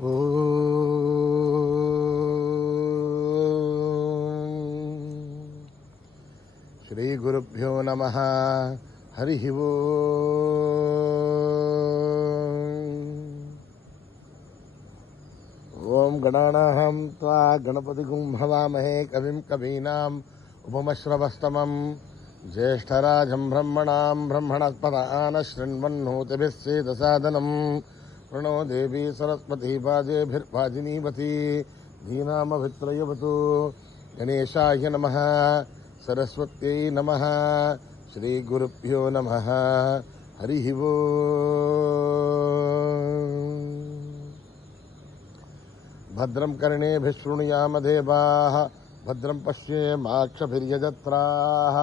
శ్రీ గురుభ్యో నమః. హరి ఓం. ఓం గణానాం త్వా గణపతిగుం భవామహే కవిం కవీనాం ఉపమశ్రవస్తమం జ్యేష్ఠరాజం బ్రహ్మణాం బ్రహ్మణస్పదాన శృణ్వన్నోతిభిः సేదసాదనం ప్రణో దేవీ సరస్వతీ వాజేభిర్వాజినీవతి ధీనామభిత్రయవతు. గణేశాయ నమః. సరస్వత్యై నమః. శ్రీ గురుభ్యో నమః. హరి ఓం. భద్రం కర్ణేభిः శృణుయామ దేవాః భద్రం పశ్యేమాక్షభిర్యజత్రాః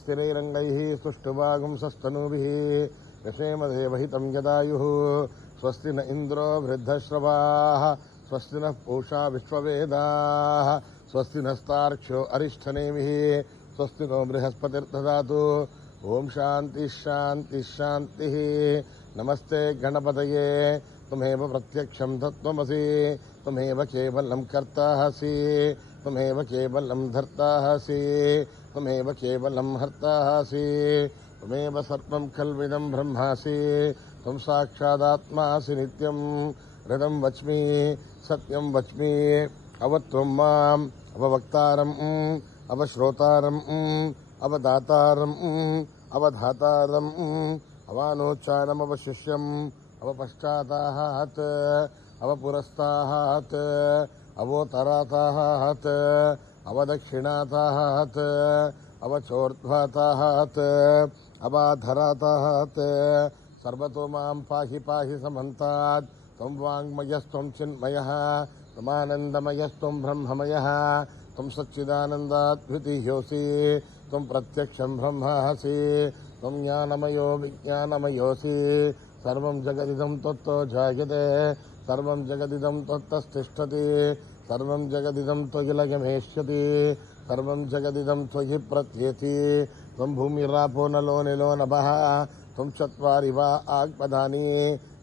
స్థిరైరంగైః సుష్ఠువాగుంసస్తనూభిः యశేమ దేవహితం యదాయుః. స్వస్తి న ఇంద్రో వృద్ధశ్రవాः స్వస్తి నః పూషా విశ్వవేదాः స్వస్తి నస్తార్క్ష్యో అరిష్టనేమిః స్వస్తి నో బృహస్పతిర్దదాతు. ఓం శాంతి శాంతి శాంతి. నమస్తే గణపతయే త్వమేవ ప్రత్యక్షం తత్వమసి త్వమేవ కేవలం కర్తాసి త్వమేవ కేవలం ధర్తాసి త్వమేవ కేవలం హర్తాసి త్వమేవ సర్వం కల్విదం బ్రహ్మాసి త్వం సాక్షాదాత్మాసి నిత్యం. హృదం వచ్మి సత్యం వచ్మి అవత్వం మాం అవవక్తారం అవశ్రోతారం అవదాతారం అవధాతారం అవానోచ్చారమవశిష్యం అవపశ్చాతాత్ అవపురస్తాత్ అవోత్తరాతాత్ అవదక్షిణాతాత్ అవచోర్ధ్వాతాత్ అవాధరాతాత్. సర్వతో మాం పాహి పాహి సమంతాత్. త్వం వాంగ్మయస్త్వం చిన్మయః త్వమానందమయస్త్వం బ్రహ్మమయః త్వం సచ్చిదానందాద్వితీయోసి త్వం ప్రత్యక్షం బ్రహ్మాసి త్వం జ్ఞానమయో విజ్ఞానమయోసి. సర్వం జగదిదం త్వత్తో జాయతే సర్వం జగదిదం త్వత్తస్థిష్టతి సర్వం జగదిదం త్వయి లయమేష్యతి సర్వం జగదిదం త్వయి ప్రత్యేతి. త్వం భూమిరాపో నలో నిలో నభః త్వం చత్వారి వా ఆగ్పదాని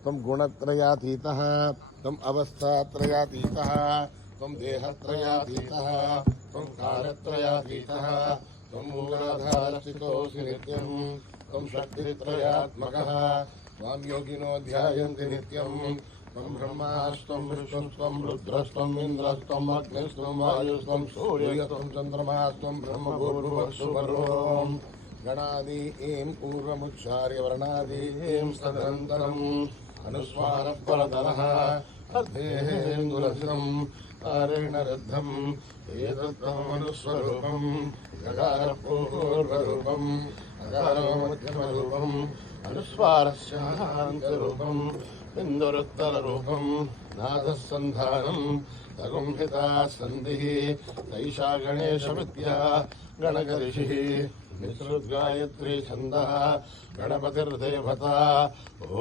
త్వం గుణత్రయాతీతః త్వం అవస్థాత్రయాతీతః త్వం దేహత్రయాతీతః త్వం కాలత్రయాతీతః త్వం మూలాధారస్థితోऽసి నిత్యం త్వం శక్తిత్రయాత్మకः త్వాం యోగినో ధ్యాయంతి నిత్యం. త్వం బ్రహ్మాస్త్వం విష్ణుస్త్వం రుద్రస్త్వం ఇంద్రస్త్వం అగ్నిస్త్వం వాయుస్త్వం సూర్యస్త్వం చంద్రమాస్త్వం బ్రహ్మభూర్భువస్సువర్ణోం. గణాదీం పూర్వముచ్చార్య వర్ణాదీం సదనంతరం అనుస్వార పరతరః అర్ధేందురసిరం తారేణ రద్ధం ఏతత్వమనుస్వరూపం గకారపూర్వరూపం అకారమధ్యమరూపం అనుస్వారస్యాంతరూపం ఇందురుత్తరరూపం నాదసంధానం తగుంహితా సంధిః తైషా గణేశ విద్యా గణగరిషిః. విశ్రుద్గాయత్రీ ఛందః గణపతిర్దేవతా.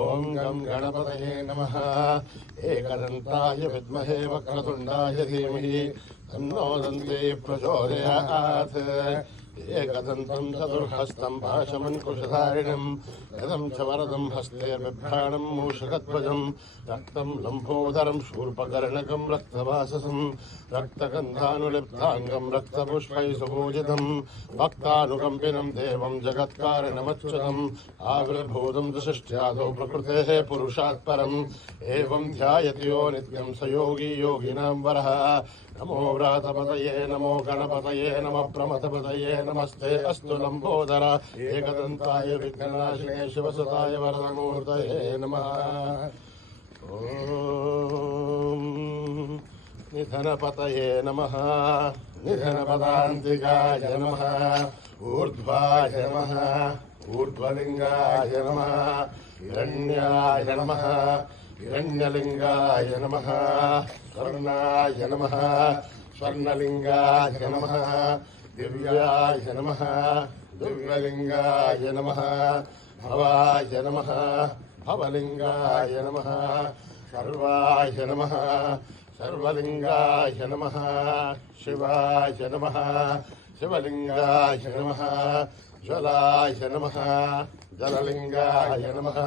ఓం గం గణపతయే నమః. ఏకదంతాయ విద్మహే వక్రతుండాయ ధీమహి తన్నో దంతే ప్రచోదయాత్. ఏకదంతం చతుర్హస్తం భాషమన్కుశధారిణం గదం చ వరదం హస్తే బిభ్రాణం మూషకధ్వజం రక్తం లంబోదరం శూర్పకర్ణకం రక్తవాససం రక్తగంధానులిప్తాంగం రక్తపుష్పై సుభూజితం భక్తానుకంపినం దేవం జగత్కారణమచ్యుతం ఆవిర్భూతం సృష్ట్యాదో ప్రకృతేః పురుషాత్ పరం. ఏవం ధ్యాయతి యో నిత్యం స యోగి యోగినాం వరః. నమో వ్రాతపతయే నమో గణపతయే నమ ప్రమథపతయే నమస్తే అస్తు లంబోదర ఏకదంతాయ విఘ్ననాశినే శివసుతాయ వరదమూర్తయే నమః. ఓం నిధనపతయే నమః నిధనపదాంతికాయ నమః ఊర్ధ్వాయ నమః ఊర్ధ్వలింగాయ నమః హిరణ్యాయ నమః హిరణ్యలింగాయ నమః స్వర్ణాయ నమః స్వర్ణలింగాయ నమః దివ్యాయ నమః దివ్యలింగాయ నమః భవాయ నమః భవలింగాయ నమః సర్వాయ నమః సర్వలింగాయ నమః శివాయ నమః శివలింగాయ నమః జ్వలాయ నమః జలలింగాయ నమః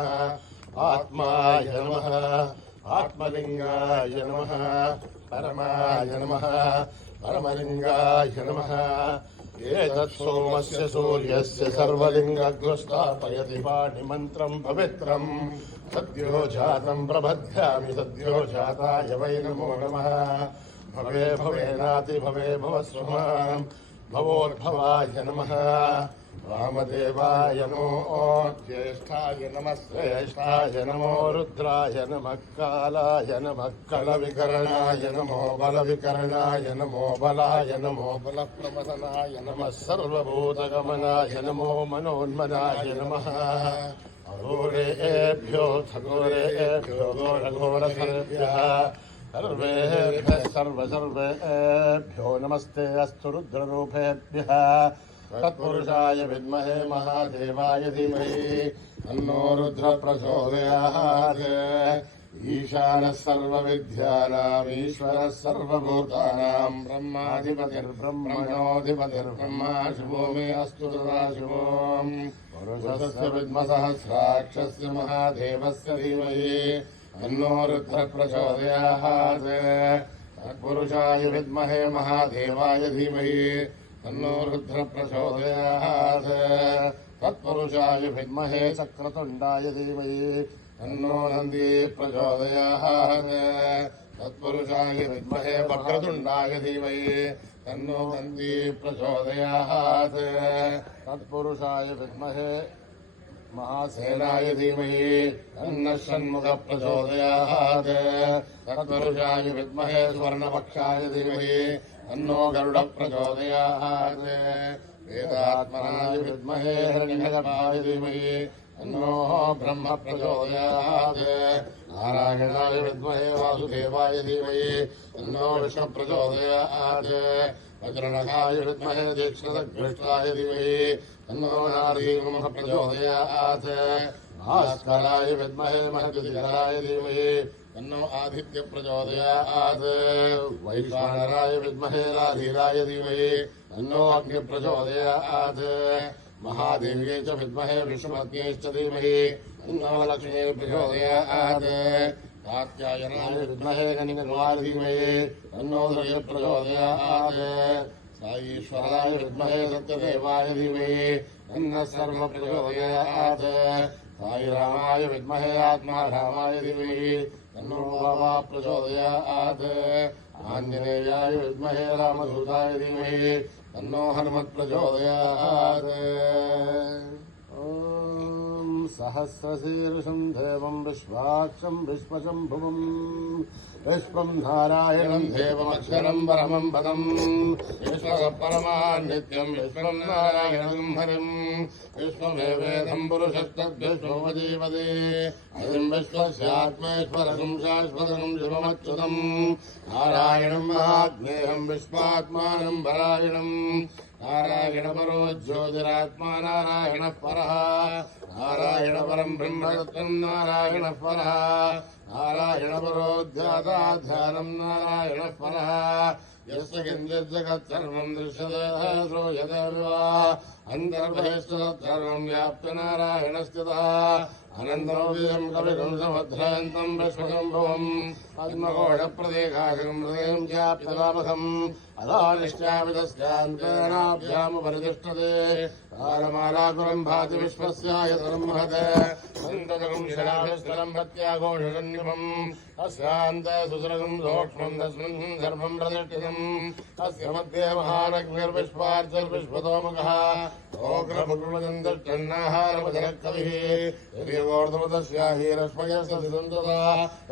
ఆత్మాయ నమః ఆత్మలింగాయ నమః పరమాయ నమః పరమలింగాయ నమః ఏతత్ సోమస్య సూర్యస్య సర్వలింగగ్రస్థాపయతి పాణిమంత్రం పవిత్రం సద్యో జాతం ప్రబధ్యామి సద్యో జాతాయ వై నమో నమః భవే భవేనాతి భవే భవస్వమాం భవోద్భవాయ నమః వామదేవాయ నమో జ్యేష్ఠాయ నమః శ్రేష్ఠాయ నమో రుద్రాయ నమః కాలాయ నమః కళవికరణాయ నమో బలవికరణాయ నమో బలాయ నమో బలప్రమదనాయ నమః సర్వభూతగమనాయ నమో మనోన్మనాయ నమః అఘోరేభ్యో ఖగోరేభ్యో ఘోరఘోరఘోరేభ్యः सर्वेभ्यः सर्वेभ्यो नमस्ते अस्तु रुद्ररूपेभ्यः तत्पुरुषाय विद्महे महादेवाय धीमहि तन्नो रुद्रः प्रचोदयात् ईशानः सर्वविद्यानाम् ईश्वरः सर्वभूतानां ब्रह्माधिपतिर्ब्रह्मणोऽधिपतिर्ब्रह्मा शुभो मे अस्तु तथा शुभो पुरुषस्य विद्मसहस्राक्षस्य महादेवस्य धीमहि तन्नो रुद्रः प्रचोदयात् तत्पुरुषाय विद्महे महादेवाय धीमहि तन्नो रुद्रः प्रचोदयात् तत्पुरुषाय विद्महे चक्रतुण्डाय धीमहि तन्नो नन्दी प्रचोदयात् तत्पुरुषाय विद्महे वक्रतुण्डाय धीमहि तन्नो नन्दी प्रचोदयात् तत्पुरुषाय विद्महे महासेनाय धीमहि तन्नः षण्मुखः प्रचोदयात् तत्पुरुषाय विद्महे स्वर्णपक्षाय धीमहि तन्नो गरुडः प्रचोदयात् वेदात्मनाय विद्महे हिरण्यगर्भाय धीमहि तन्नो ब्रह्म प्रचोदयात् नारायणाय विद्महे वासुदेवाय धीमहि तन्नो विष्णुः प्रचोदयात् वज्रनखाय विद्महे तीक्ष्णदग्रष्टाय धीमहि तन्नो नारसिंहः प्रचोदयात् भास्कराय विद्महे महद्युतिधराय धीमहि तन्नो आदित्य प्रचोदयात् वैश्वानराय विद्महे राधीराय धीमहि तन्नो अग्नि प्रचोदयात् महादेव्यै च विद्महे विष्णुपत्न्यै च धीमहि तन्नो लक्ष्मी प्रचोदयात् कात्यायनाय विद्महे गणिककुमार धीमहि तन्नो सूर्य प्रचोदयात् साईश्वराय विद्महे सत्यदेवाय धीमहि तन्नः सर्वः प्रचोदयात् साईरामाय विद्महे आत्मारामाय धीमहि तन्नो वामा प्रचोदयात् आञ्जनेयाय विद्महे रामदूताय धीमहि तन्नो हनुमत् प्रचोदयात् सहस्रशीर्षं देवं विश्वाक्षं विश्वशम्भुवं विश्वं नारायणं देवमक्षरं परमं पदं विश्वः परमान्नित्यं विश्वं नारायणं हरिं विश्वमेवेदं पुरुषस्तद्विश्वमजीवते अयं विश्वस्यात्मेश्वरकं शाश्वतं शिवमच्युतं नारायणं महाज्ञेयं विश्वात्मानं परायणं नारायणपरो ज्योतिरात्मा नारायणः परः नारायणपरं ब्रह्मतत्त्वं नारायणः परः नारायणपरो ध्याताध्यानं नारायणः परः यस्य किञ्चित् जगत् सर्वं दृश्यते श्रूयते विवा अन्तर्बहिस्तत्सर्वं व्याप्य नारायणस्थितः अनन्तमव्ययं कविगुं समुद्रयन्तं विश्वशम्भुवं पद्मकोशप्रदेकाशकं हृदयं चाप्यलाभकम् अदानिष्ट्यापितस्यान्तेनाभ्यामुपरितिष्ठते तारमालाकुलं भाति विश्वस्यायतनं महते सन्ततकं शिलाभिस्तरं प्रत्याघोषसन्निभम् अस्यान्ते सुसुरगं सूक्ष्मं तस्मिन् सर्वं प्रतिष्ठितम् तस्य मध्ये महालक्ष्मीर्विश्वार्चर्विश्वतोमुखः ओग्रभुग्मदन्तष्टन्नाहारमजरः कविः यदीयोर्ध्वतस्याहीरश्मयस्तसिदन्तता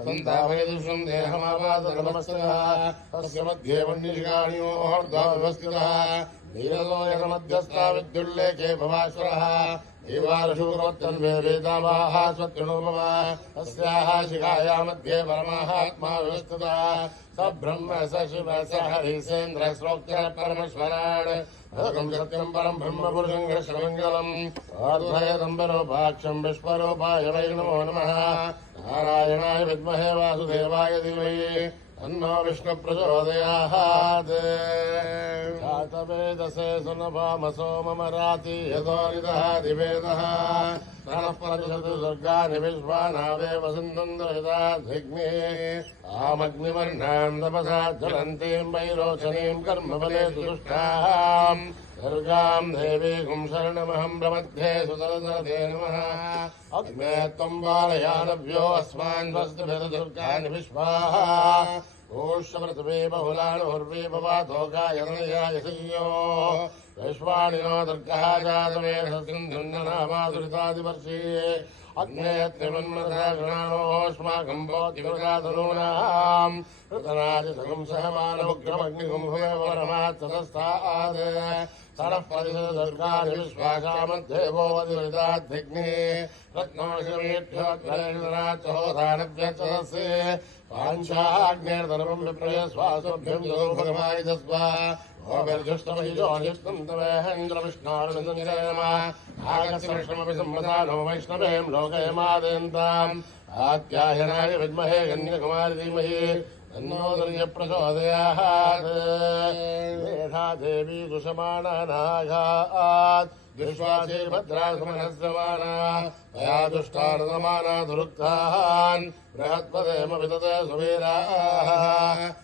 सन्तापयदिष्वं देहमापादनमस्तकः तस्य मध्ये वह्निशिखाणियोर्ध्वविवस्थितः नीललोयनमध्यस्था विद्युल्लेखे भवाश्वरः देवारशूरोत्तन्वे वेदावाः स्वत्रिणोपमा तस्याः शिखाया मध्ये परमात्मा व्यवस्थितः स ब्रह्म स शिव स हरिसेन्द्रः श्रोत्रः परमेश्वरान् सत्यं परं ब्रह्मपुरुषं कृष्णमङ्गलम् अद्वयदम्बरोपाक्षं विश्वरूपाय वै नमो नमः नारायणाय विद्महे वासुदेवाय धीमहि तन्नो विष्णु प्रचोदयात् जातवेदसे सुनभामसो मम राति यतोनितः दिवेदः नः प्रचोदतु दुर्गानि विश्वानावेव सिन्धुन्दहिताधिग्ने आमग्निवर्णाम् तपसा ज्वलन्तीं वैरोचनीं कर्मफले सुदुष्टाम् दुर्गाम् देवीं शरणमहम् प्रपद्ये सुतरते नमः अग्ने त्वम् बालयानभ्यो अस्मान् स्वस्तिभिर्दुर्गानि विश्वाः ओष्टपृथिवी बहुलानुर्वी भवातो गायनयायसंयो विश्वाणिनो दुर्गः जातवेदसिन्धुन्ननामासुरितादिवर्षी अग्ने त्रिमन्मथा गणानोऽस्माकम् भोतिवरातनूनाम् ऋतनादिसगम् सहमानमुग्रमग्निगुम्भवरमात्ततस्तात् सरः परिसरदुर्गानि विश्वासामध्येवोऽधिवृताद्धिग्ने रत्नोषमीभ्योत्तरेणराच्चहोधानव्यचदस्ये पाञ्चाग्नेर्धर्मम् विप्रय स्वासोभ्यम् यो भगवाय तस्वा ओभिर्जुष्टमहिजोनिष्टम् तवेहेन्द्रविष्णोर्विन्दुनिरेम आगस्य विष्णुमपि सम्मदानो वैष्णवेम् लोकयमादेन्ताम् आत्यायनाय विद्महे कन्याकुमारि धीमहि तन्नो दुर्गे प्रचोदयात् मेधा देवी दुषमाणा नागात् विश्वासे भद्रा सुमनस्रमाणा मया दुष्टानदमाना दुरुक्तान् बृहत्पदेम विदते सुवीराः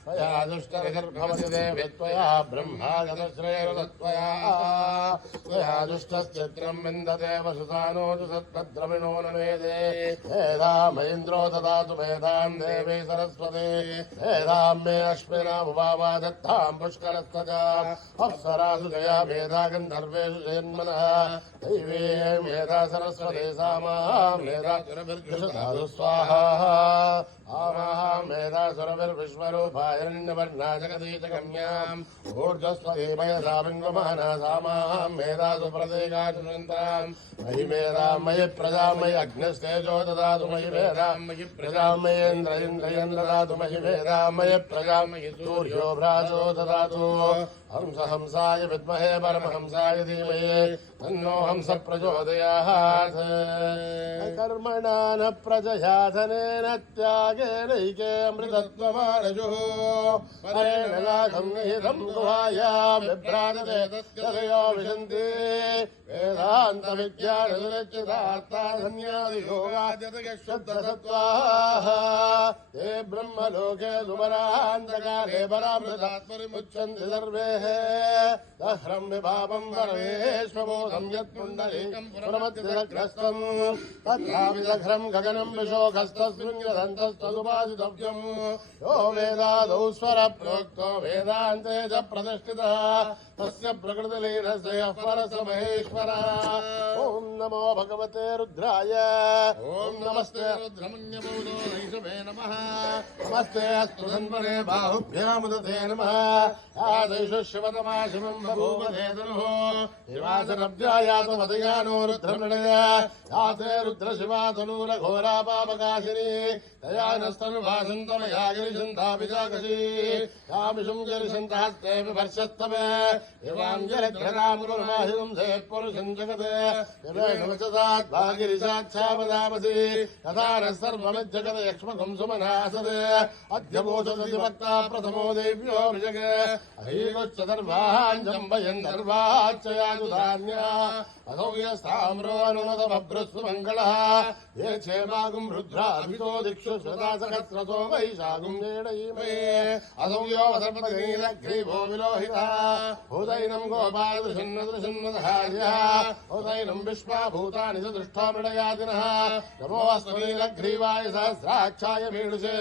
मया दुष्टर्गर्भवति देवि त्वया ब्रह्मागतश्रेयरुदत्वया त्वया दुष्टश्चित्रम् विन्दते वसुतानोतु सत्पद्रविणो न वेदे वेदामैन्द्रो ददातु वेदाम् देवी सरस्वती वेदाम् मे अश्विनामुपा दत्ताम् पुष्करस्तजा अप्सरासु जया वेदा गन्धर्वेषु जन्मनः दैवीं वेदा सरस्वती सामां वेदा सुरभिर्घुषधातु स्वाहा आमाहां वेदा सुरभिर्विश्वरूपायन्यवर्णा जगदीशगम्याम् ऊर्जस्वती मयसा बिङ्गमाना सामाहां वेदा सुप्रतीकाचुनन्ताम् मयि वेदां मयि प्रजां मयि अग्निस्तेजो ददातु मयि वेदां मयि प्रजां मयेन्द्रयन् ददातु मयि वेदां मयि प्रजां मयि सूर्यो भ्राजो ददातु हंसाय विद्महे परमहंसाय धीमहि तन्नो हंस प्रचोदयात् कर्मणा न प्रजया धनेन त्यागेनैके अमृतत्वमानजुः परेण लाघम् निहितम् गुहायाम् विभ्राजते तस्य विशन्ति वेदान्तविज्ञानसुरचितार्थाधन्यादियोगाद्यतयशुद्धसत्त्वाः ते ब्रह्मलोके सुमरान्तकाले परामृतात्परिमुच्यन्ति सर्वे दह्रम् विभावम् परमेश्वबोधम् यत्पुण्डरीकम् पुरमद्विदग्रस्तम् तत्रापि दह्रम् गगनम् विशोकस्तस्मिन् यदन्तस्तदुपासितव्यम् यो वेदादौ स्वरप्रोक्तो वेदान्ते च प्रतिष्ठितः तस्य प्रकृतिलीनस्य यः परस महेश्वरः ॐ नमो भगवते रुद्राय ॐ नमस्ते रुद्रमन्यबोधो नैषभे नमः नमस्ते अस्तु धन्वने बाहुभ्यामुदते नमः आदैषु शिवतमा शिवम् बभूव धेतुः शिवासनव्यायातमदयानो रुद्रमृणय याते रुद्रशिवातनूलघोरा पापकाशिनी तया नस्तनुभाषन्तमया गिरिशन्ताभिजाकशी यामिषुम् गिरिशन्तहस्ते विभर्षस्तवे शिवाम् जलघ्ररामुरुमाहिंसे पुरुषम् जगते गिरिशाच्छावदामसि तथा नः सर्वमिज्जगत यक्ष्मकम् सुमनासते अध्यभूषदति वक्ता प्रथमो देव्यो विजगे अहीवच्चतर्वाञ्जम्बयन् सर्वाच्चयातु धान्या असौ यस्ताम्रो अनुमतमभ्रस्तु मङ्गलः ये क्षेमागुम् रुद्राभितो दिक्षु श्रुतासहस्रसो वैशागुम् नेडयीमहे असौ यो वसर्पतगीलग्रीवो विलोहितः भूतैनम् गोपालदृशन्नदृशन्नदहार्यः भूतैनम् विश्वाभूतानि च दृष्ट्वा मृडयादिनः नमोऽस्तु नीलग्रीवाय सहस्राक्षाय मीडुषे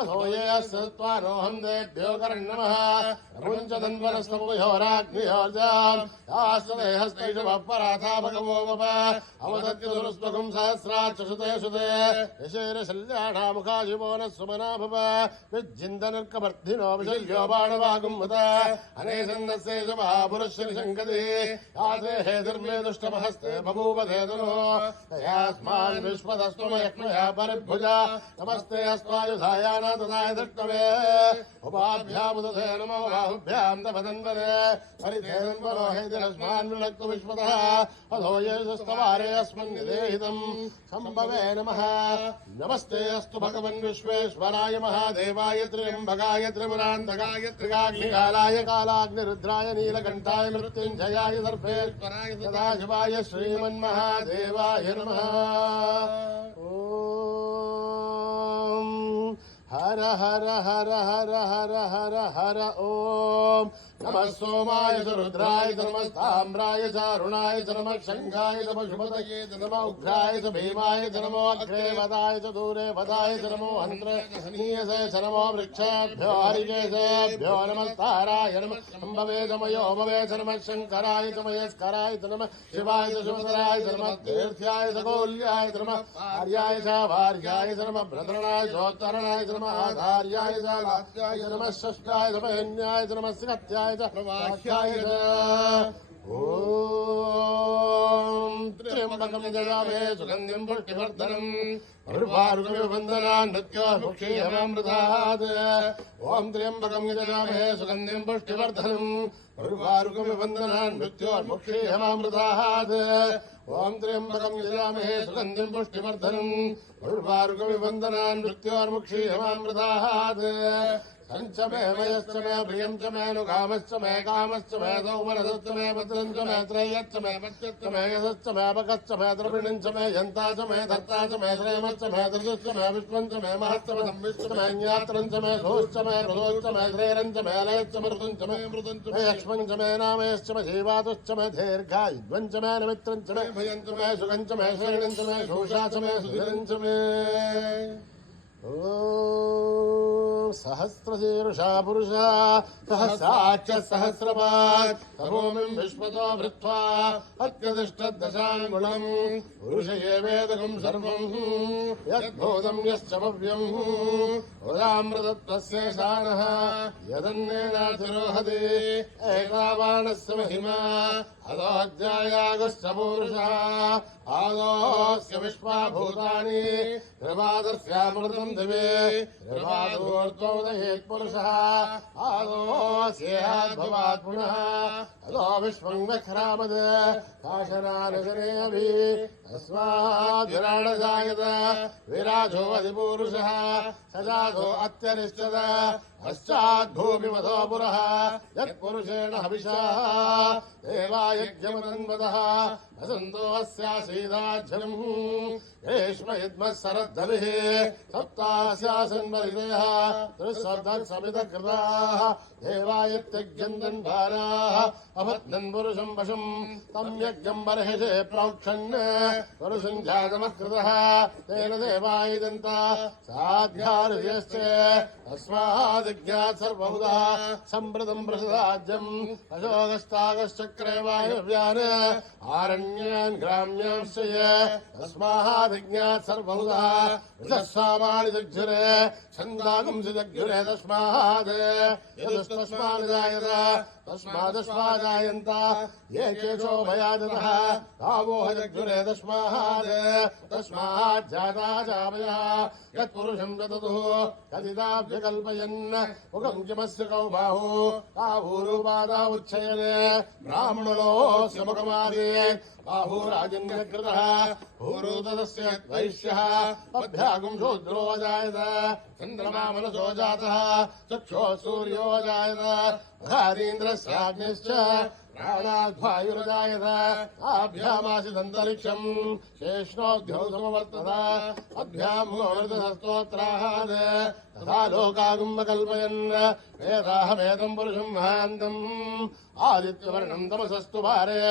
असो ये अस्य त्वारोऽहम् देभ्यो करन्नमः च धन्वनस्तमुभयोराग्नियोर्जाम् यास्तदे हस्तैषवपराथा भगवो वप अवदत्य दुरुस्वगुम् सहस्राच्च शुते शुते यशेरशल्य कल्याणामुखाशिवो न सुमना भव विज्जिन्दनर्कवर्धिनो विशल्यो बाणवागुम्मुत अनेसन्नस्ये महापुरुषनिशङ्कति यासे हेतिर्मे दुष्टमहस्ते बभूव धेतुनो तयास्मान् विश्वदस्त्वमयक्ष्मया परिभुजा नमस्ते अस्त्वायुधायान तदाय दृष्टवे उपाभ्यामुदधे नमो बाहुभ्यां तपदन्वरे परिधेदन्वरो हेतिरस्मान् विनक्तु विश्वतः अधो येषस्तवारे अस्मन् निदेहितम् सम्भवे नमः नमस्ते अस्तु भगवन् विश्वेश्वराय महादेवाय त्र्यम्बकाय त्रिपुरान्तकाय त्रिकाग्निकालाय कालाग्निरुद्राय नीलकण्ठाय मृत्युञ्जयाय सर्वेश्वराय सदाशिवाय श्रीमन्महादेवाय नमः ॐ हर हर हर हर हर हर हर ॐ नमः सोमाय च रुद्राय च नमस्ताम्राय च अरुणाय च नमः शङ्खाय च पशुपतये च नमः उग्राय च भीमाय च नमो अग्रे वदाय च दूरे वदाय च नमो हन्त्रे नीयसे च नमो वृक्षेभ्यो हरिकेशेभ्यो नमस्ताराय नमः शम्भवे च मयोभवे च नमः शङ्कराय च मयस्कराय च नमः शिवाय च शिवतराय च नमः तीर्थ्याय च गौल्याय च नमः आर्याय च भार्याय च नमः भ्रतरणाय चोत्तरणाय च नमः आधार्याय च लाभ्याय च नमः षष्ठाय च महेन्याय च नमः सिकत्याय प्रवाख्याय च ॐ त्र्यम्बकं जगामहे सुगन्धिं पुष्टिवर्धनम् उर्वारुकमिवन्दनान् नृत्योर्मुक्षीयमामृतात् ॐ त्र्यम्बकं यजामहे सुगन्धिं पुष्टिवर्धनम् उर्वारुकमिवन्दनान् नृत्योर्मुक्षीयमामृतात् ॐ त्र्यम्बकं यजामहे सुगन्धिं पुष्टिवर्धनम् उर्वारुकमिवन्दनान् नृत्योर्मुक्षीयमामृतात् संच मे मयश्च मे प्रियं च मे नुकामश्च मे कामश्च मे सौमनसश्च मे भद्रं च मे त्रयश्च मे पश्यश्च मे यशश्च मे अपकश्च मे द्रविणं च मे यन्ता च मे धर्ता च मे श्रेमश्च मे दृशश्च मे विश्वं च मे महश्च मे संविश्च मे ज्ञात्रं च मे घोश्च मे मृदोश्च मे श्रेरं च मे लयश्च मृदुं च मे मृदुं च मे यक्ष्मं च मे नामयश्च मे जीवातुश्च मे दीर्घायुध्वं च मे निमित्रं च मे भयं च मे सुखं च मे श्रेणं च मे शोषा च मे सुधिरं च मे ॐ सहस्रशीर्षा पुरुषा सहस्राच्च सहस्रपात् तमोमिं विश्वतो भृत्वा अत्यतिष्ठद्दशाङ्गुणम् पुरुष एवेदकं सर्वम् यद्भूतं यश्च भव्यम् उदामृतत्वस्य शानः यदन्नेनातिरोहति एतावानस्य महिमा अदोऽध्यायागश्च पुरुषः आदोऽस्य विश्वाभूतानि प्रभातस्यामृतं दिवे प्रभातोर्ध्वोदयेत् पुरुषः आदोऽस्येहाद्भवात् पुनः अदो विश्वं व्यक्रामत् काशनानशने अभि तस्माद्विराडजायत विराजो अधिपुरुषः सजातो अत्यरिष्टत पश्चाद्भूमिमथो पुरः यत्पुरुषेण हविषाः देवायज्ञमतन्वतः वसन्तो अस्यासीदाज्यम् ग्रीष्मयुग्मः शरद्धविः सप्तास्यासन्वरिणयः त्रिस्वर्धत्समितकृताः देवायत्यज्ञन्दन् भाराः अभद्नन् पुरुषं वशम् तं यज्ञं बर्हिषे प्रोक्षन् पुरुषं जातमकृतः तेन देवायदन्ता साध्यार्यश्च तस्मादिज्ञात् सर्वहुतः सम्प्रतं प्रसदाज्यम् अशोकस्ताकश्चक्रे वायुव्यान् आरण्यान् ग्राम्यांश्च तस्मादिज्ञात् सर्वहुतः विदस्सामानि जग्जुरे छन्दागुंसि जग्जुरे तस्मात् यदुस्तस्मान् जायत तस्मादस्माजायन्त ये केशो भयाजतः गावोह जग्जुरे तस्मात् तस्माज्जाता जामयः यत्पुरुषं ददतुः कदिदाभ्यकल्पयन् मुखं किमस्य कौ बाहु बाहूरुपादा उच्छयने ब्राह्मणोऽस्य मुखमादीत् बाहुराजन्यकृतः भूरुदस्य वैश्यः अभ्यागुं शूद्रो अजायत चन्द्रमा मनसो जातः चक्षुः सूर्यो अजायत घारीन्द्रस्याग्निश्च प्राणाद्वायुरजायत आभ्यामासिदन्तरिक्षम् शेष्णोऽभ्यो समवर्तत अभ्यां गोमृतस्तोत्राः तथा लोकागुम्बकल्पयन् वेदाहमेदम् पुरुषम् महान्तम् आदित्यवर्णम् तमसस्तु भारे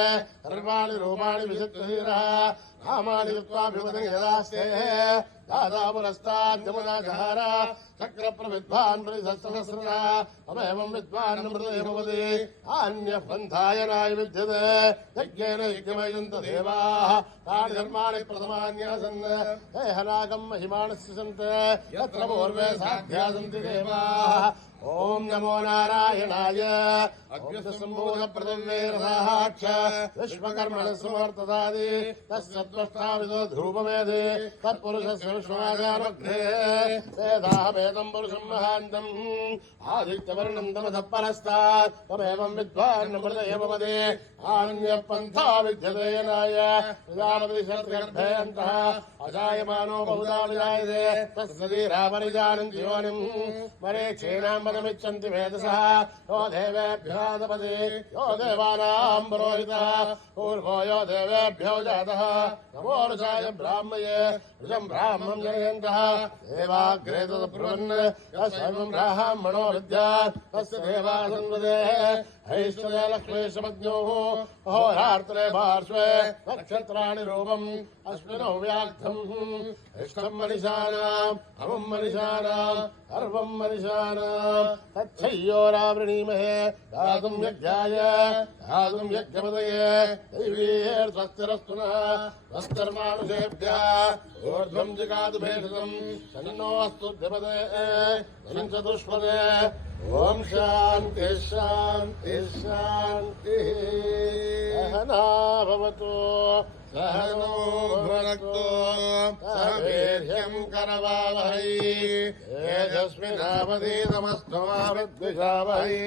सर्वाणि रूपाणि विचित्रधीरः कामानि कृत्वाभिमतं यदास्ते दादा पुरस्ताद्यमुना जहार चक्रप्रविद्वान् प्रतिसहस्रः अमेवं विद्वान् मृतये भवति अन्यः पन्था नारायणाय विद्यते यज्ञेन यज्ञमयन्त देवाः तानि धर्माणि प्रथमान्यासन् हे हनागम् महिमानस्य सन्ते यत्र पूर्वे साध्या सन्ति देवाः ओम नमो नारायणाय अग्निसम्भूतपृथिव्यैरसाक्ष विश्वकर्मण समर्थदादि तस्सत्त्वष्टाविदो ध्रुवमेधे तत्पुरुषस्य विश्वमागानग्ने वेदाः वेदं पुरुषं महान्तम् आदित्यवर्णं तमसः परस्तात् तमेवं विद्वान् मृतयवपदे आन्यपन्था विद्यते येनाय प्रजापतिशर्गर्भे अन्तः अजायमानो बहुधा विजायते तस्सदीरामनिजानन्ति योनिम् मरीचीनां पदमिच्छन्ति वेदसः यो देवेभ्योऽदपदे यो देवानां पुरोहितः पूर्वो यो देवेभ्यो जातः नमो ऋषाय ब्राह्मये ऋषं ब्राह्मं जनयन्तः देवाग्रे तद्ब्रुवन् यस्सर्वं ब्राह्मणो विद्यात् तस्य देवासन्वदेः हैश्वर्य लक्ष्मीशमज्ञोः अहोरात्रे पार्श्वे नक्षत्राणि रूपम् अस्मिनो व्याघ्रम् इष्टम् मनिषाणाम् अमुम् मनिषाणाम् सर्वम् मनिषाणाम् तच्छय्योरावृणीमहे दातुम् यज्ञाय दातुम् यज्ञपदये दैवीर्स्वस्तिरस्तु नः स्वस्तिर्मानुषेभ्यः ऊर्ध्वम् जिगातु भेषजम् शन्नो अस्तु द्विपदे चतुष्पदे ओम शांति शांति शांति सहना भवतु सहनो भुनक्तु सह वीर्यं करवावहै तेजस्विनावधीतमस्तु मा विद्विषावहै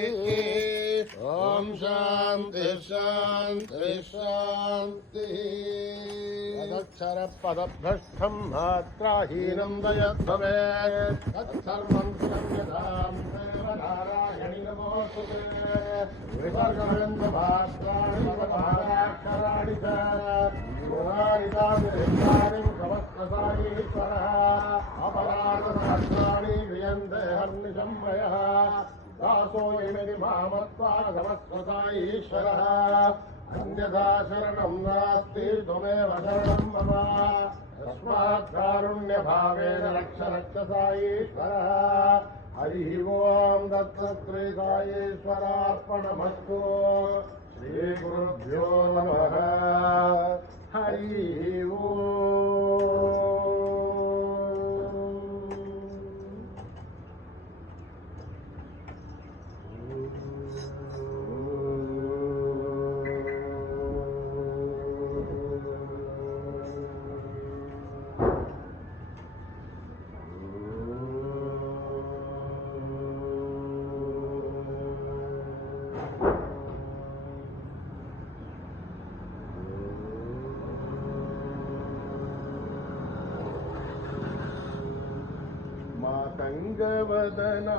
ओम शांति शांति शांति तदक्षर पदभ्रष्टं मात्राहीनं दयद्भवेत् तत्सर्वं क्षम्यतां नारायणि नमोस्तुते विवर्गमनन्दभास्कराणि भवभाराक्षराणि च गुणानि तानि भवत्प्रसायीश्वरः अपराधसहस्राणि क्रियन्ते हर्निशं मयः दासोऽयमिति मामत्वा समस्वसायीश्वरः अन्यथा शरणं नास्ति त्वमेव शरणं मम तस्मात् कारुण्यभावेन रक्ष रक्ष सायीश्वरः हरिः ओं दत्तत्रयसायेश्वरार्पणमस्तु श्रीगुरुभ्यो नमः हरिः ओम् मातंगवदना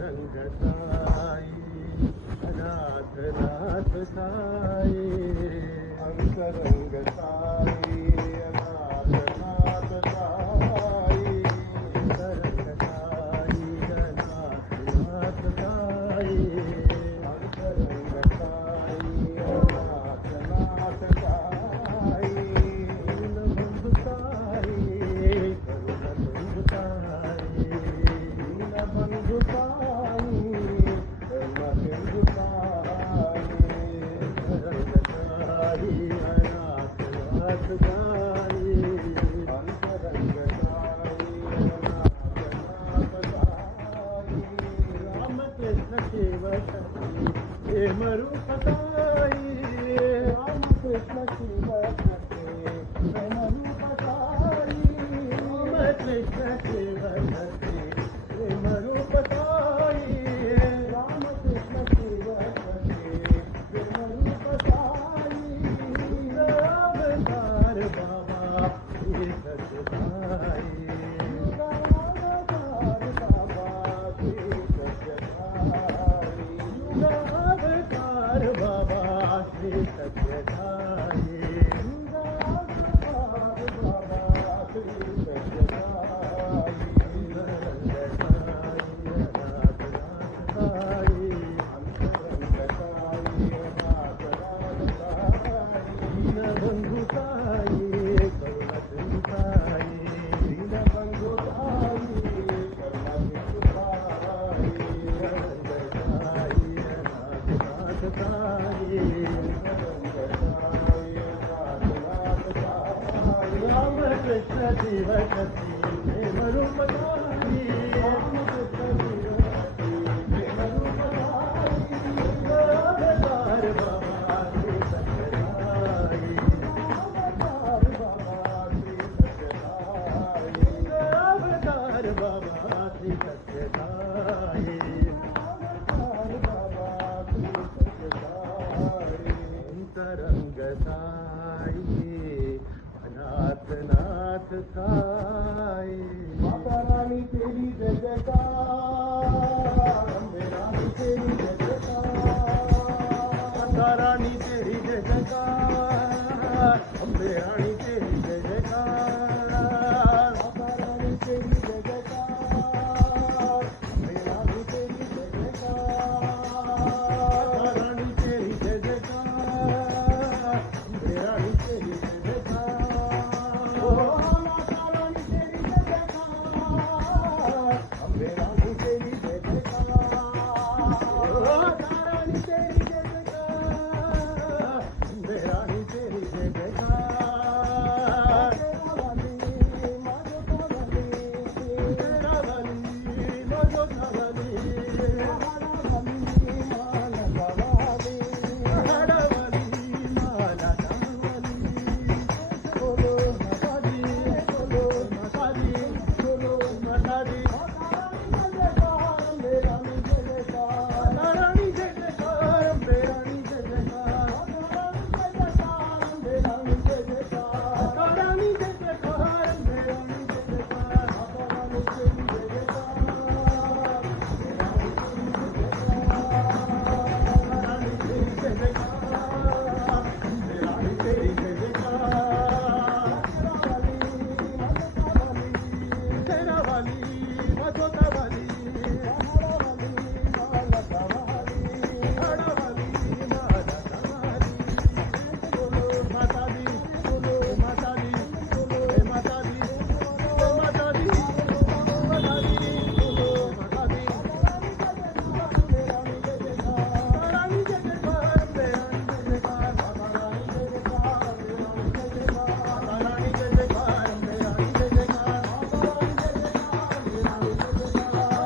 अंतरंग साई अनाथ नाथ साई अंतरंग साई अनाथ नाथ साई अंतरंग साई अनाथ नाथ साई अंतरंग साई अनाथ नाथ साई बंधु साई करुण बंधु साई बंधु साई करुण बंधु साई अंतरंग साई अनाथ नाथ साई अंतरंग साई अनाथ नाथ साई राम कृष्ण शिव शक्ति प्रेम रूप साई राम कृष्ण शिव शक्ति प्रेम रूप साई राम कृष्ण शिव शक्ति प्रेम रूप साई राम कृष्ण शिव शक्ति प्रेम रूप साई अवतार बाबा श्री सत्य साई अवतार बाबा श्री सत्य साई अवतार बाबा श्री सत्य साई अवतार बाबा श्री सत्य साई अंतरंग साई अनाथ नाथ साई बंधु साई करुण सिंधु साई दीन बंधु साई करुण सिंधु साई अंतरंग साई अनाथ नाथ साई अंतरंग साई अनाथ नाथ साई राम कृष्ण शिव शक्ति प्रेम रूप साई राम कृष्ण शिव शक्ति प्रेम रूप साई अवतार बाबा श्री सत्य साई अवतार बाबा श्री सत्य साई अवतार बाबा श्री सत्य साई अवतार बाबा श्री सत्य साई अंतरंग साई अनाथ नाथ साई माता रानी तेरी जय जयकार अम्बे रानी तेरी जय जयकार माता रानी तेरी जय जयकार अम्बे रानी तेरी जय जयकार माता रानी तेरी जय जयकार अम्बे रानी तेरी जय जयकार माता रानी तेरी जय जयकार अम्बे रानी तेरी जय जयकार माता रानी तेरी जय जयकार अम्बे रानी तेरी जय जयकार माता रानी तेरी जय जयकार अम्बे रानी तेरी जय जयकार तेरा वाली मजो वाली हरा वाली माला वाली बोलो माता दी बोलो माता दी बोलो माता दी रानी जय जयकार रानी जय जयकार अम्बे रानी जय जयकार रानी जय जयकार रानी जय जयकार अम्बे रानी जय जयकार रानी तेरी जय जयकार रानी तेरी जय जयकार रानी तेरी जय जयकार तेरा वाली मजोता वाली हरा वाली माला वाली बोलो माता दी बोलो माता दी बोलो माता दी माता दी माता दी बोलो माता दी रानी जय जयकार रानी जय जयकार अम्बे रानी जय जयकार माता रानी जय जयकार अम्बे रानी जय जयकार माता रानी जय जयकार अम्बे रानी जय जयकार माता रानी जय जयकार अम्बे रानी जय जयकार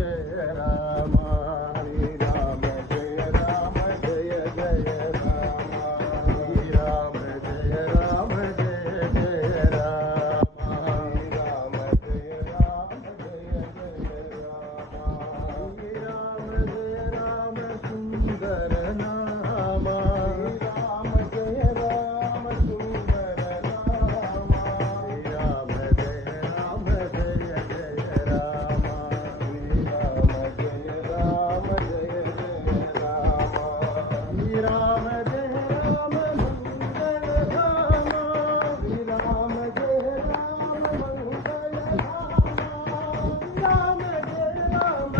जय राम हरे राम जय राम जय जय राम हरे राम जय राम जय जय राम हरे राम जय राम जय जय राम हरे राम जय राम सुंदर नाम हरे राम जय राम सुंदर नाम हरे राम जय राम जय जय राम हरे राम जय राम जय जय राम हरे राम जय राम मंगल धाम हरे राम जय राम मंगल धाम राम जय राम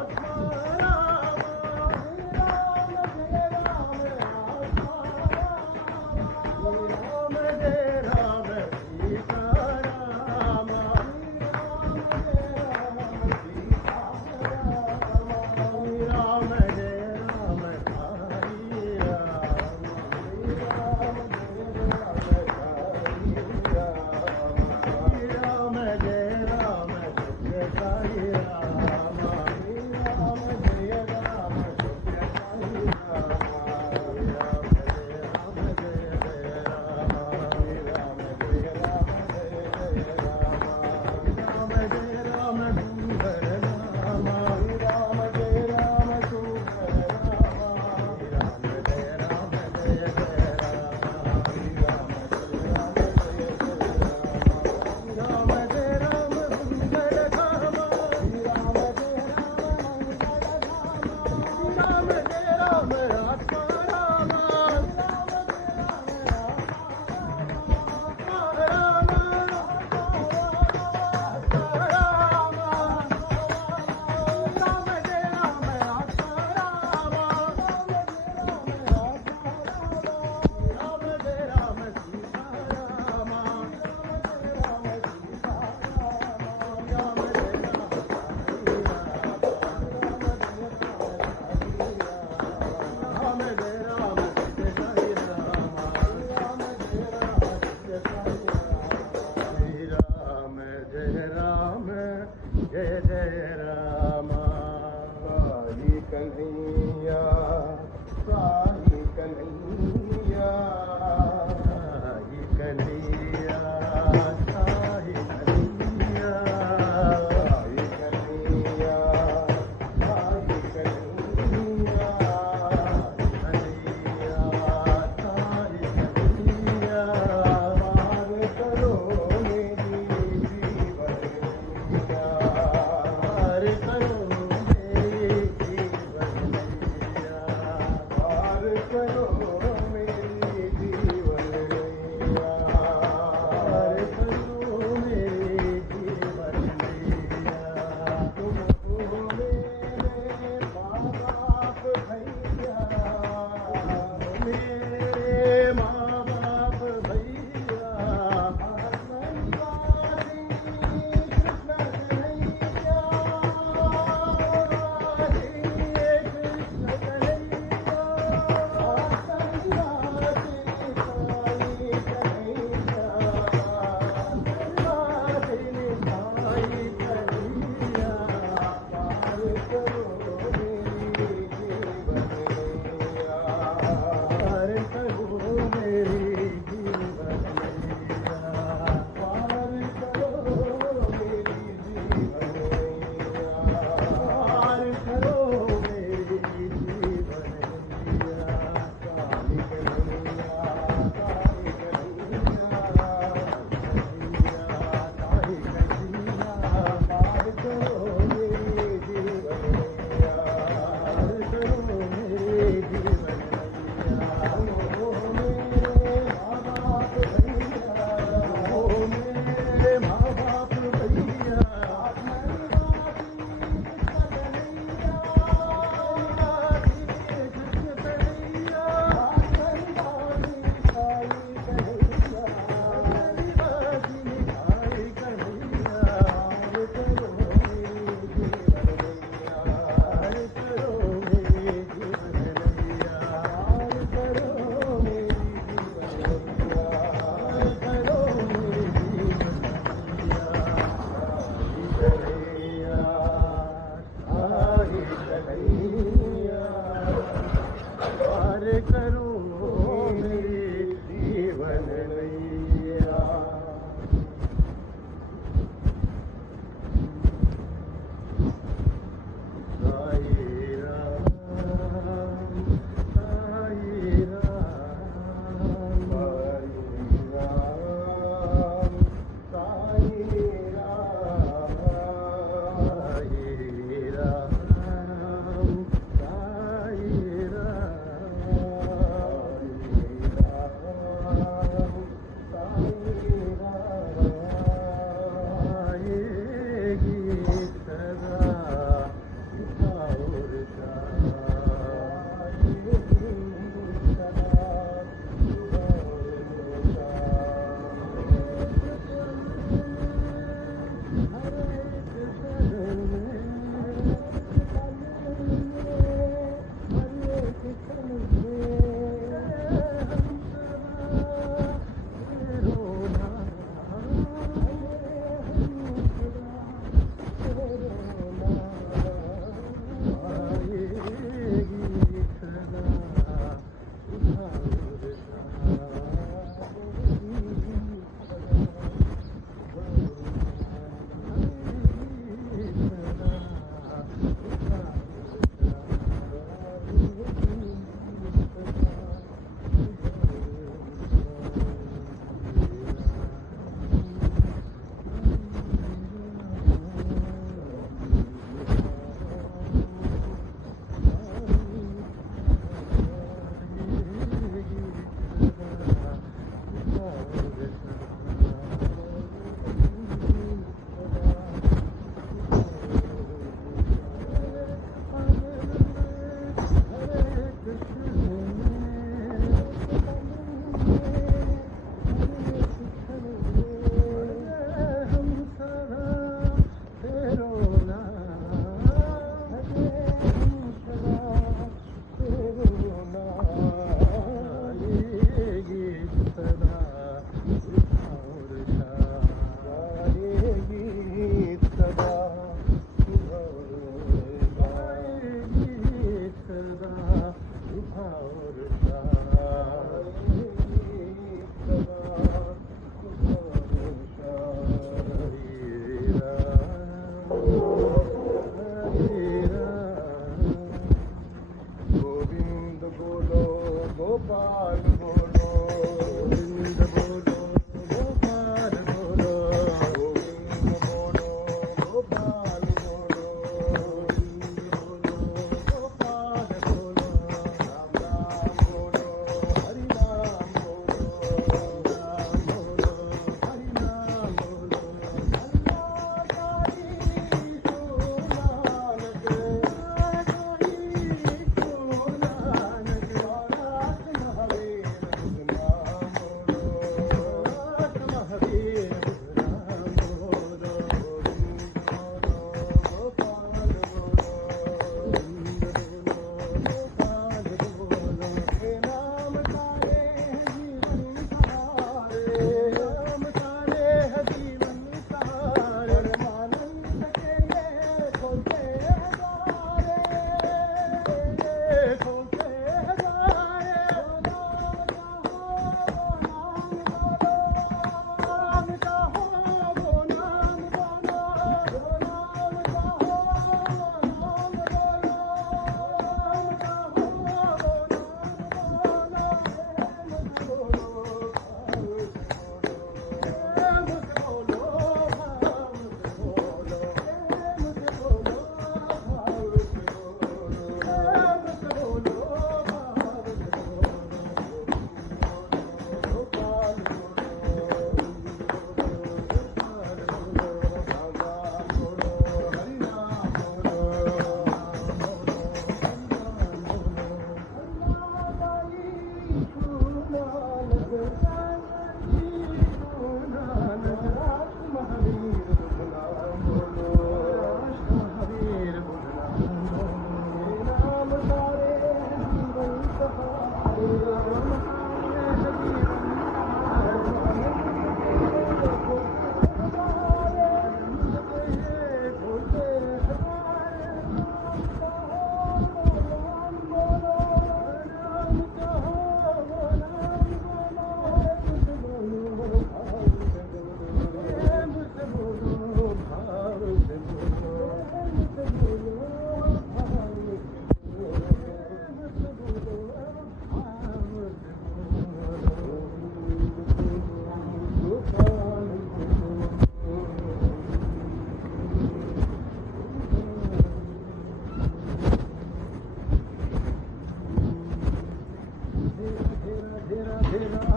आत्मा राम हरे राम जय राम आत्मा राम जय राम सीता राम हरे राम जय राम हरि राम हरे राम जय राम हरि राम हरे राम जय राम सत्य साई राम हरे राम जय राम सत्य साई राम हरे राम जय राम जय जय राम हरे राम जय राम जय जय राम हरे राम जय राम सुंदर नाम हरे राम जय राम सुंदर नाम हरे राम जय राम जय जय राम हरे राम जय राम जय जय राम हरे राम जय राम सुंदर धाम हरे राम जय राम मंगल धाम हरे राम जय राम आत्मा राम हरे राम जय राम राम जय राम जय जय राम साई कन्हैया साई कन्हैया साई कन्हैया साई कन्हैया साई कन्हैया साई कन्हैया साई कन्हैया पार करो मेरी जीवन पार करो मेरी जीवन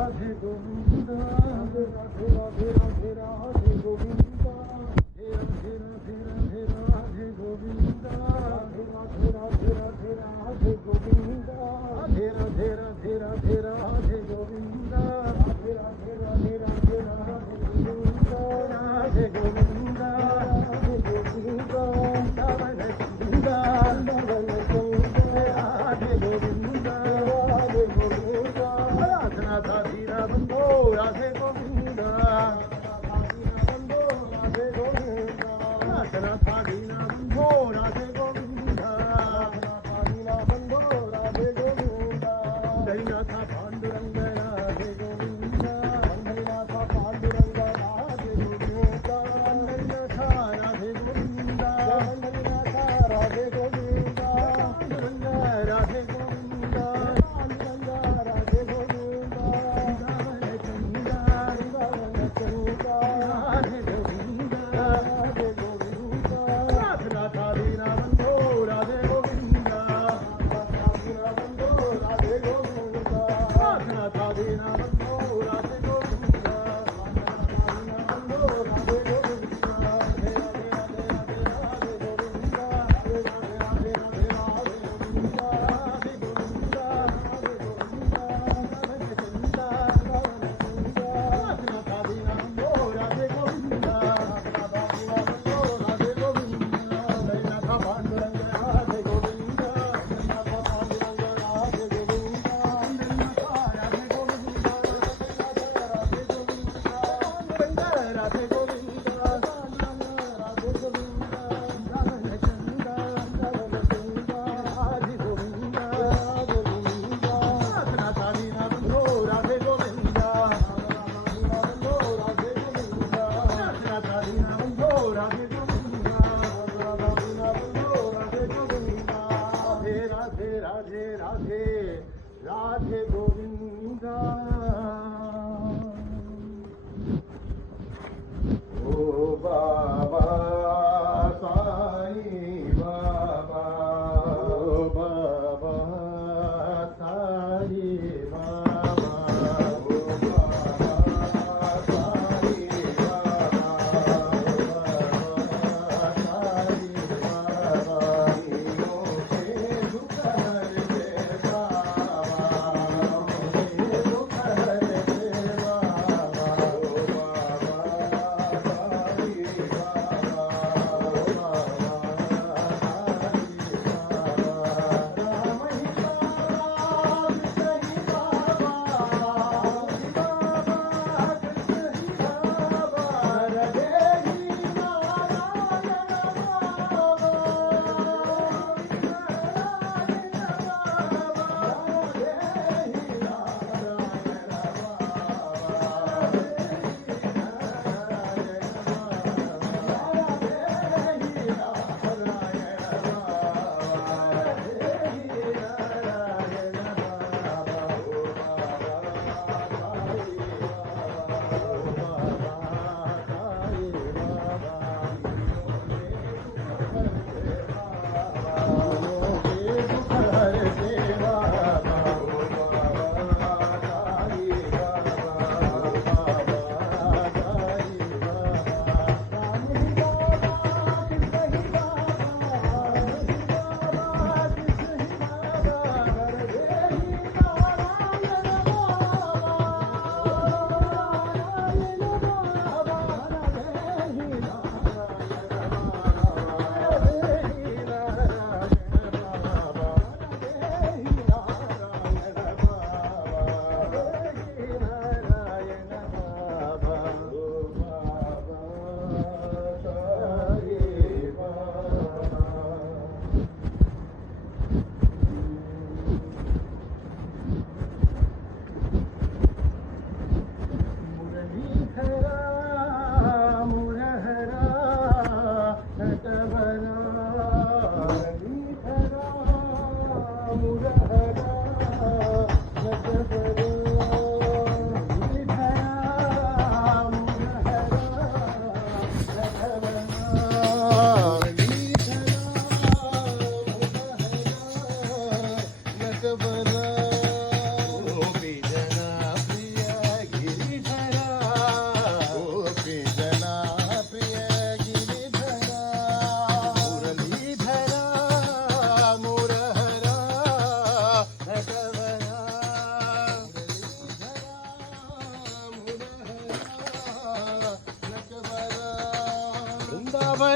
राधे गोविंद राधे राधे राधे राधे राधे गोविंद राधे राधे राधे राधे गोविंद राधे राधे राधे राधे राधे गोविंद राधे राधे राधे राधे राधे गोविंद राधे राधे राधे राधे राधे गोविंद राधे गोविंद राधे गोविंद धवल गोविंद धवल गोविंद राधे गोविंद राधे गोविंद राधा धीरा बंधो राधे गोविंद राधे गोविंद राधा धीरा बंधो राधे गोविंद राधा बंधो राधे गोविंद दैनाथ पांडुरंग राधे गोविंद दैनाथ पांडुरंग राधे गोविंद दैनाथ राधे गोविंद दैनाथ राधे गोविंद पांडुरंग राधे गोविंद पांडुरंग राधे गोविंद राधे गोविंद राधे गोविंद राधे गोविंद राधा दीना बंधो राधे गोविंद राधा दीना बंधो राधे गोविंद राधा दीना बंधो राधे गोविंद राधे गोविंद राधे राधे राधे राधे गोविंद राधे राधे राधे राधे राधे गोविंद राधे गोविंद राधे गोविंद राधे गोविंद राधा दीना बंधो राधे गोविंद राधा दीना बंधो राधे गोविंद दैनाथ पांडुरंग राधे गोविंद दैनाथ पांडुरंग राधे गोविंद दैनाथ राधे गोविंद दैनाथ राधे गोविंद पांडुरंग राधे गोविंद पांडुरंग राधे गोविंद धवल चंद धवल चंद राधे गोविंद गोविंद राधा दीना बंधो राधे गोविंद राधा दीना बंधो राधे गोविंद राधा दीना बंधो राधे गोविंद राधा दीना बंधो राधे गोविंद राधे राधे राधे राधे गोविंद ओ बाबा साई बाबा ओ बाबा साई बाबा ओ बाबा साई बाबा साई बाबा मुझे दुख हर दे बाबा मुझे दुख हर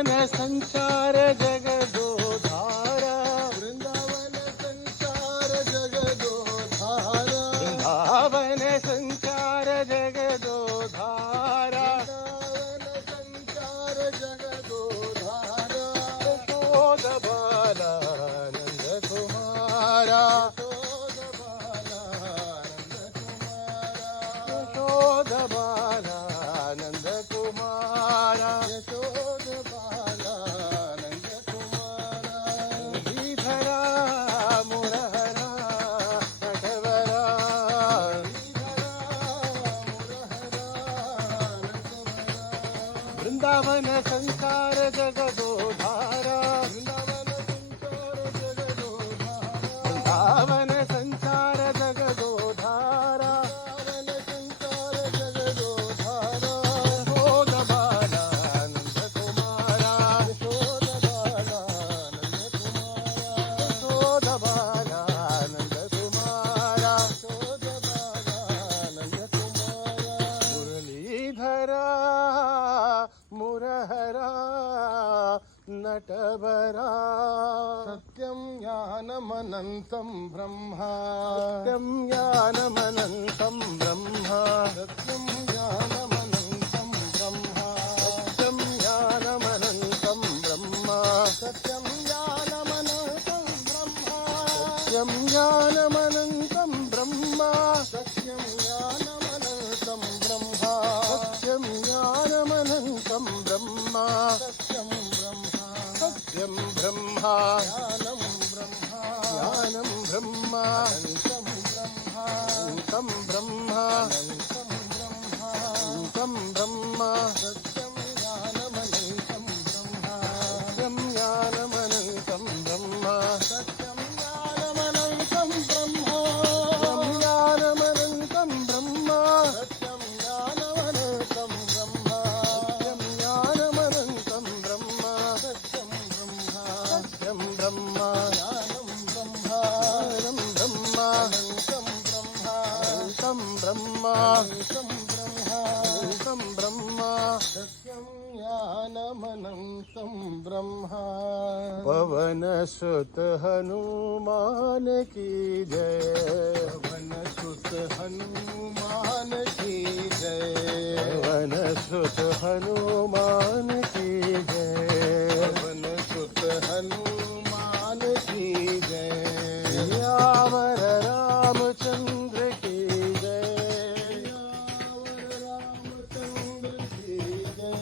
वृंदावन संचार जगदोधारा, वृंदावन संसार जगदोधारा, वृंदावन संचार जगदोधारा, वृंदावन संसार जगदोधारा, यशोद बाला नंद कुमारा, यशोद बाला नंद कुमारा, यशोद बाला नंद कुमारा, यशोद बाला नंद कुमारा, श्रीधरा मुरहरा नटवरा, वृंदावन संसार जगदोधारा, वृंदावन संसार जगदोधारा, यशोद बाला नंद कुमारा, यशोद बाला नंद कुमारा, मुरलीधरा मुरहरा नटवरा, सत्यं ज्ञानमनन्तं ब्रह्म, सत्यं ज्ञानमनन्तं ब्रह्म, सत्यं ज्ञानमनन्तं ब्रह्म, सत्यं ज्ञानमनन्तं ब्रह्म, सत्यं ज्ञानमनन्तं ब्रह्म, सत्यं ज्ञानमनन्तं ब्रह्म, सत्यं ज्ञानमनन्तं ब्रह्म, सत्यं ज्ञानमनन्तं ब्रह्म, सत्यं ब्रह्म, सत्यं ब्रह्म, ज्ञानं ब्रह्म, ज्ञानं ब्रह्म, अनन्तं ब्रह्म, अनन्तं ब्रह्म, अनन्तं ब्रह्म, अनन्तं ब्रह्म, सत्यं ज्ञानमनन्तं ब्रह्म, सत्यं ज्ञानमनन्तं ब्रह्म, सत्यं ज्ञानमनन्तं ब्रह्म, ज्ञानमनन्तं ब्रह्म, सत्यं ज्ञानमनन्तं ब्रह्म, सत्यं ज्ञानमनन्तं ब्रह्म, सत्यं ब्रह्म, सत्यं ब्रह्म, ज्ञानं ब्रह्म, ज्ञानं ब्रह्म, अनन्तं ब्रह्म, अनन्तं ब्रह्म, अनन्तं ब्रह्म, अनन्तं ब्रह्म, सत्यं ज्ञानमनन्तं ब्रह्म। पवन सुत हनुमान की जय, पवन सुत हनुमान की जय, पवन सुत हनुमान की जय, पवन सुत हनुमान की जय, सियावर रामचंद्र की जय, रामचंद्र की जय,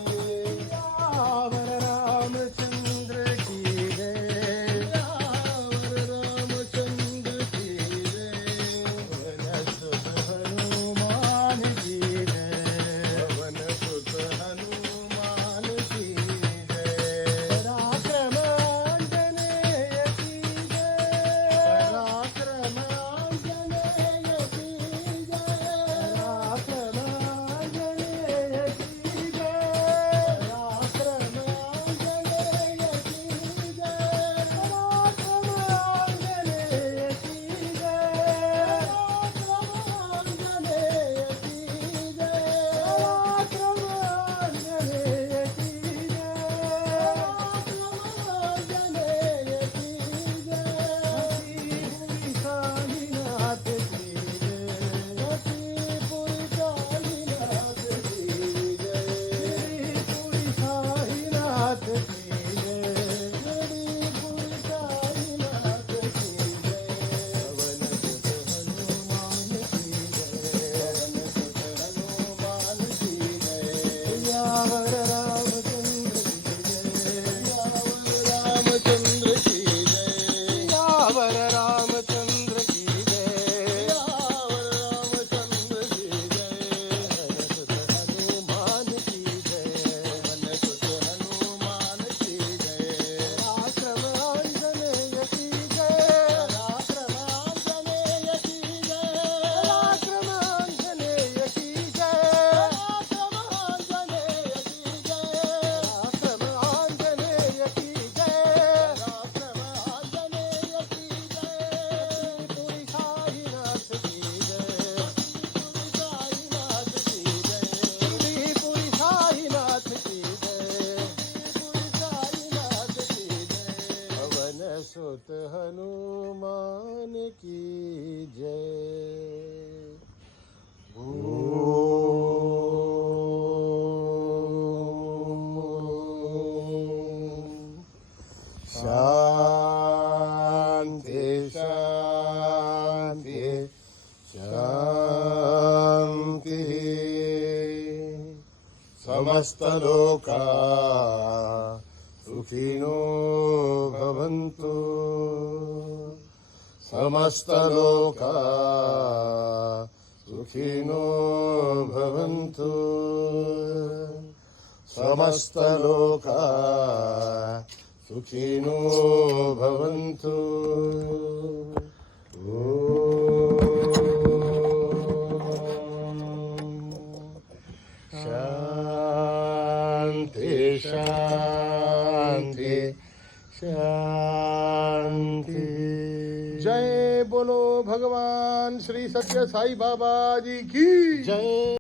सियावर रामचंद्र की जय, रामचंद्र की जय, पवन सुत हनुमान की जय, पवन सुत हनुमान की जय, पराक्रम अंजनी बोत हनुमान की जय। शांति शांति शांति। समस्त लोका सुखिनो भवन्तु। समस्त लोका सुखिनो भवन्तु। समस्त लोका सुखिनो भवन्तु। शांति शांति शांति। जय बोलो भगवान श्री सत्य साई बाबा जी की जय।